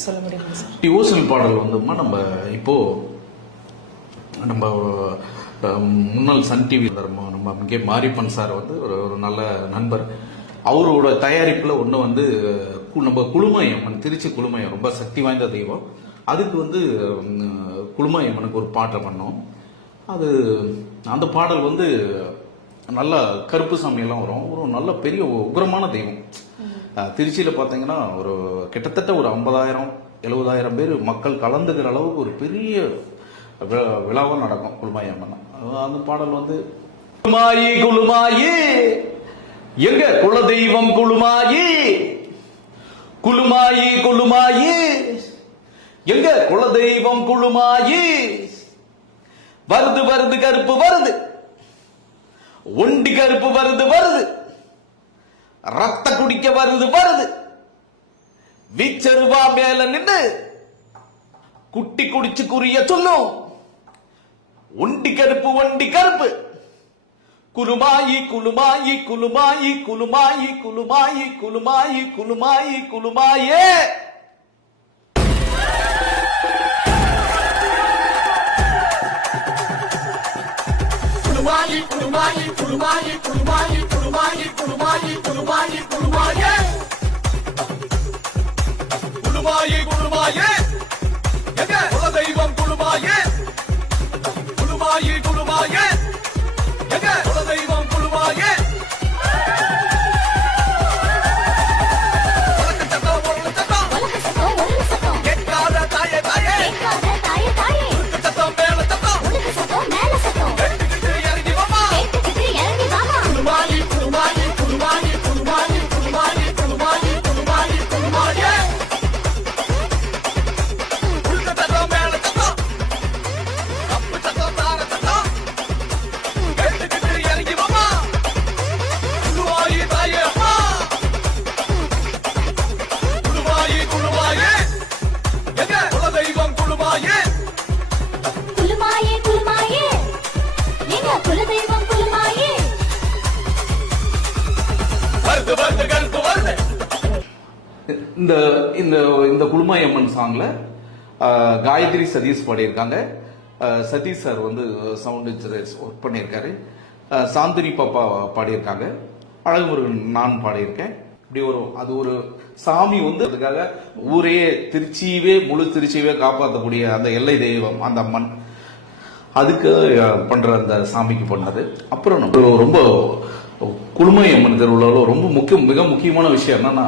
சொல்ல முடியுமா sir? Devotional பாடல் வந்துமா நம்ம இப்போ நம்ம முன்னாள் சன் டிவி நம்ம இங்கே மாரியப்பன் சார் வந்து ஒரு நல்ல நண்பர். அவரோட தயாரிப்புல ஒண்ணு வந்து நம்ம குழுமையம்மன், திருச்சி குழுமையம் ரொம்ப சக்தி வாய்ந்த தெய்வம். அதுக்கு வந்து குழுமையம்மனுக்கு ஒரு பாட்டை பண்ணோம். அது அந்த பாடல் வந்து நல்ல கருப்பு சாமியெல்லாம் வரும். ஒரு நல்ல பெரிய உக்ரமான தெய்வம். திருச்சியில பாத்தீங்கன்னா ஒரு கிட்டத்தட்ட ஒரு 50,000-70,000 பேர் மக்கள் கலந்துக்கிற அளவுக்கு ஒரு பெரிய விழாவா நடக்கும் குழுமாயம்மன். அந்த பாடல் வந்து குழுமாயி குழுமாயி எங்க குலதெய்வம் குழுமாயி, குழுமாயி குழுமாயி எங்க குலதெய்வம் குழுமாயி, வருது வருது கருப்பு வருது, ஒண்டி கருப்பு வருது வருது, ரத்த குடிக்க வருது வருது, வீச்சருவா மேல நின்று குட்டி குடிச்சு குறிய சொல்லும், ஒண்டி கருப்பு ஒண்டி கருப்பு, குலுமாயி குலுமாயி குலுமாயி குலுமாயி குலுமாயி குலுமாயி குலுமாயி குலுமாயே. குலுமாயி குலுமாயி குலுமாயி குலுமாயி குலுமாயி குலுமாயி குலுமாயி குலுமாயே, குலுமாயி குலுமாயே எங்க குலதெய்வம் குலுமாயே, குலுமாயி குலுமாயே எங்க குலதெய்வம் குலுமாயே. இந்த இந்த இந்த குழுமாயம்மன் சாங்ல காயத்ரி சதீஷ் பாடியிருக்காங்க. சதீஷ் சார் வந்து சவுண்ட் இன்ஜினியர்ஸ் ஒர்க் பண்ணியிருக்காரு. சாந்தினி பாப்பா பாடியிருக்காங்க. அழகுமுருகன் நான் பாடியிருக்கேன். இப்படி ஒரு அது ஒரு சாமி வந்து அதுக்காக ஊரையே திருச்சியவே முழு திருச்சியவே காப்பாற்றக்கூடிய அந்த எல்லை தெய்வம் அந்த அம்மன், அதுக்கு பண்ற அந்த சாமிக்கு பண்ணது. அப்புறம் ரொம்ப குழுமையம்மன் திருவிழாவில் ரொம்ப மிக முக்கியமான விஷயம் என்னன்னா